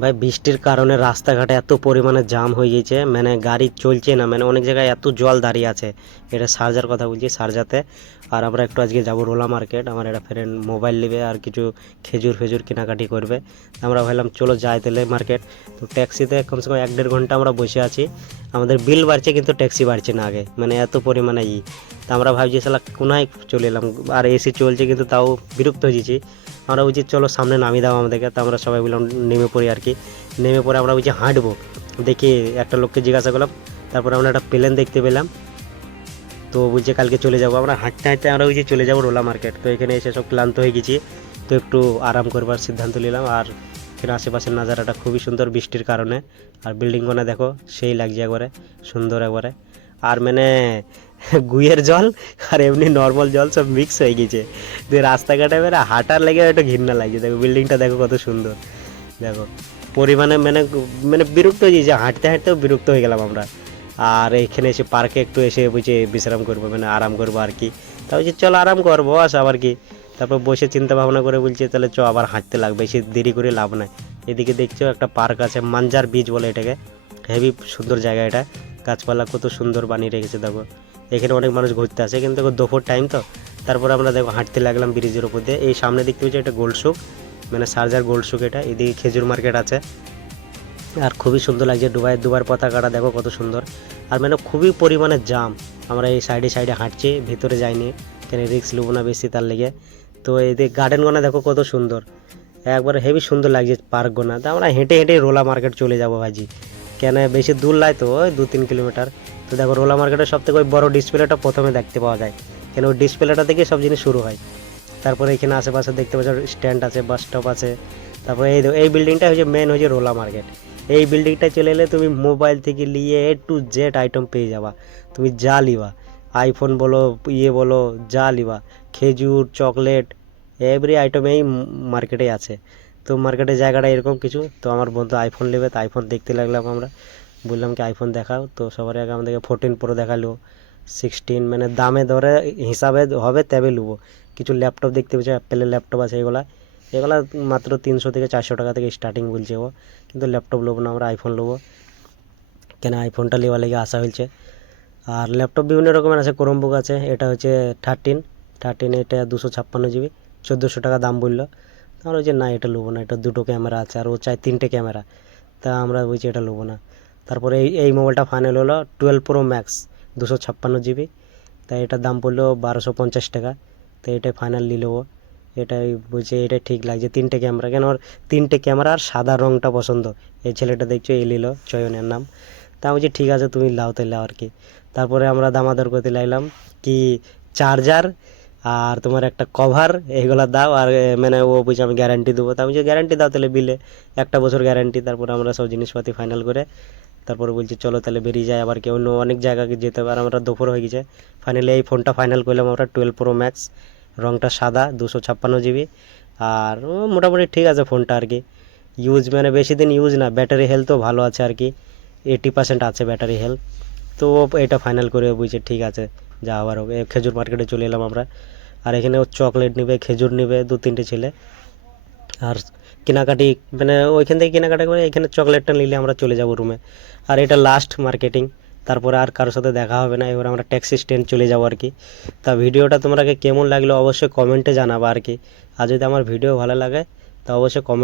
ভাই বৃষ্টির কারণে রাস্তাঘাটে এত পরিমাণে জাম হয়ে গেছে, মানে গাড়ি চলছে না, মানে অনেক জায়গায় এত জল দাঁড়িয়ে আছে। এটা সারজার কথা বলছি, সারজাতে। আর আমরা একটু আজকে যাব রোলা মার্কেট, আমার একটা ফ্রেন্ড মোবাইল নেবে আর কিছু খেজুর ফেজুর কেনাকাটি করবে। আমরা ভাবলাম চলো যাই তাহলে মার্কেট। তো ট্যাক্সিতে কমসে কম 1-1.5 ঘন্টা আমরা বসে আছি। আমাদের বিল বাড়ছে কিন্তু ট্যাক্সি বাড়ছে না আগে, মানে এত পরিমাণে তা আমরা ভাবছি সালা কোনায় চলে এলাম। আর এসি চলছে কিন্তু তাও বিরক্ত হয়ে গেছি। আমরা বলছি চলো সামনে নামিয়ে দাও আমাদেরকে। তো আমরা সবাই বললাম নেমে পড়ি আর কি। নেমে পড়ে আমরা বলছি হাঁটবো। দেখি একটা লোককে জিজ্ঞাসা করলাম, তারপরে আমরা একটা প্লেন দেখতে পেলাম। তো বলছে কালকে চলে যাবো। আমরা হাঁটতে হাঁটতে আমরা বলছি চলে যাবো রোলা মার্কেট। তো এখানে এসে সব ক্লান্ত হয়ে গেছি, তো একটু আরাম করবার সিদ্ধান্ত নিলাম। আর এখানে আশেপাশের নাজারাটা খুবই সুন্দর বৃষ্টির কারণে। আর বিল্ডিংগুলো দেখো সেই লাগছে একবারে সুন্দর একবারে। আর মানে গুয়ের জল আর এমনি নর্মাল জল সব মিক্স হয়ে গেছে। যে রাস্তাঘাটে বেরা হাঁটার লেগে একটু ঘৃণা লাগছে। দেখো বিল্ডিংটা দেখো কত সুন্দর। দেখো পরিমাণে মানে মানে বিরক্ত হয়ে গেছে, হাঁটতে হাঁটতেও বিরক্ত হয়ে গেলাম আমরা। আর এখানে এসে পার্কে একটু এসে বুঝে বিশ্রাম করবো, মানে আরাম করবো আর কি। তা বলছি চলো আরাম করবো আস আবার কি। তারপর বসে চিন্তা ভাবনা করে বলছে তাহলে চ আবার হাঁটতে লাগবে, বেশি দেরি করে লাভ নাই। এদিকে দেখছো একটা পার্ক আছে, মাঞ্জার বীজ বলে এটাকে। হেভি সুন্দর জায়গা এটা, গাছপালা কত সুন্দর বানিয়ে রেখেছে দেখো। এখানে অনেক মানুষ ঘুরতে আসে, কিন্তু দেখো দুপুর টাইম তো। তারপরে আমরা দেখো হাঁটতে লাগলাম ব্রিজের উপর দিয়ে। এই সামনে দেখতে পাচ্ছি একটা গোল্ড সুক, মানে সার্জার গোল্ড সুক এটা। এদিকে খেজুর মার্কেট আছে। আর খুবই সুন্দর লাগছে দুবার পতাকাটা দেখো কত সুন্দর। আর মানে খুবই পরিমাণে জাম। আমরা এই সাইডে সাইডে হাঁটছি, ভিতরে যাইনি, কেন রিস্ক নেবো না বেশি তার লেগে। তো এদিকে গার্ডেনগুলো দেখো কত সুন্দর, একবার হেভি সুন্দর লাগছে পার্কগুলো। তা আমরা হেঁটে হেঁটে রোলা মার্কেট চলে যাবো ভাজি, কেন বেশি দূর নয় তো, ওই 2-3 কিলোমিটার। তো দেখো রোলা মার্কেটের সব থেকে ওই বড়ো ডিসপ্লেটা প্রথমে দেখতে পাওয়া যায়, কেন ওই ডিসপ্লেটা থেকে সব জিনিস শুরু হয়। তারপরে এখানে আশেপাশে দেখতে পাচ্ছ স্ট্যান্ড আছে, বাস স্টপ আছে। তারপরে এই বিল্ডিংটা হচ্ছে মেন, হচ্ছে রোলা মার্কেট। এই বিল্ডিংটা চলে এলে তুমি মোবাইল থেকে নিয়ে A to Z আইটেম পেয়ে যাবা। তুমি যা লিবা, আইফোন বলো, বলো, যা লিবা, খেজুর, চকলেট, এভরি আইটেম এই মার্কেটে আছে। তো মার্কেটের জায়গাটা এরকম কিছু। তো আমার বন্ধু আইফোন নেবে, তো আইফোন দেখতে লাগলাম আমরা। বললাম কি আইফোন দেখাও। তো সবার আগে আমাদেরকে 14 Pro দেখালো, 16, মানে দামে দরে হিসাবে হবে তবে নেবো। কিছু ল্যাপটপ দেখতে পেয়েছি, অ্যাপেলের ল্যাপটপ আছে এগুলা। এগুলা মাত্র 300 থেকে 400 টাকা থেকে স্টার্টিং বলছে ও। কিন্তু ল্যাপটপ নেবো না, আমরা আইফোন নেবো, কেন আইফোনটা নেওয়া লেগে আসা হয়েছে। আর ল্যাপটপ বিভিন্ন রকমের আছে, ক্রোমবুক আছে, এটা হচ্ছে 13, এটা 256 GB, 1400 টাকা দাম বললো। আমরা বলছি না এটা নেবো না, এটা দুটো ক্যামেরা আছে আর ও চাই 3টে ক্যামেরা। তা আমরা বলছি এটা নেবো না। তারপরে এই মোবাইলটা ফাইনাল হলো 12 Pro Max, 256 GB। তাই এটার দাম পড়লো 1250 টাকা। তো এটাই ফাইনাল নিল ও। এটাই বলছে এটা ঠিক লাগছে, 3টে ক্যামেরা, কেন ওর 3টে ক্যামেরা আর সাদা রঙটা পছন্দ। এই ছেলেটা দেখছো এই নিল, চয়নের নাম। তা বলছি ঠিক আছে তুমি লাও তাহলে আর কি। তারপরে আমরা দামাদর করতে লাগলাম কি চার্জার আর তোমার একটা কভার এইগুলা দাও। আর মানে ও বলছে আমি গ্যারান্টি দেবো। তা বলছি গ্যারান্টি দাও তাহলে বিলে, 1 বছর গ্যারান্টি। তারপরে আমরা সব জিনিসপাতি ফাইনাল করে তারপরে বলছি চলো তাহলে বেরিয়ে যায় আবার কি, অন্য অনেক জায়গায় যেতে পারে। আমরা দুপুর হয়ে গেছে। ফাইনালি এই ফোনটা ফাইনাল করলাম আমরা, 12 Pro Max, রঙটা সাদা, 256 GB। আর মোটামুটি ঠিক আছে ফোনটা আর কি। ইউজ মানে বেশি দিন ইউজ না, ব্যাটারি হেলথও ভালো আছে আর কি, 80% আছে ব্যাটারি হেলথ। তো এটা ফাইনাল করে বুঝছে ঠিক আছে যা আবার হবে। খেজুর মার্কেটে চলে এলাম আমরা। আর এখানে ও চকলেট নেবে, খেজুর নেবে 2-3টে ছেলে। আর কেনাকাটি মানে ওইখান থেকে কেনাকাটা করে এখানে চকলেটটা নিলে আমরা চলে যাব রুমে। আর এটা লাস্ট মার্কেটিং, তারপরে আর কারোর সাথে দেখা হবে না। এবার আমরা ট্যাক্সি স্ট্যান্ড চলে যাবো আর কি। তা ভিডিওটা তোমরা কেমন লাগলো অবশ্যই কমেন্টে জানাবা আর কি। আর যদি আমার ভিডিও ভালো লাগে তা অবশ্যই কমেন্ট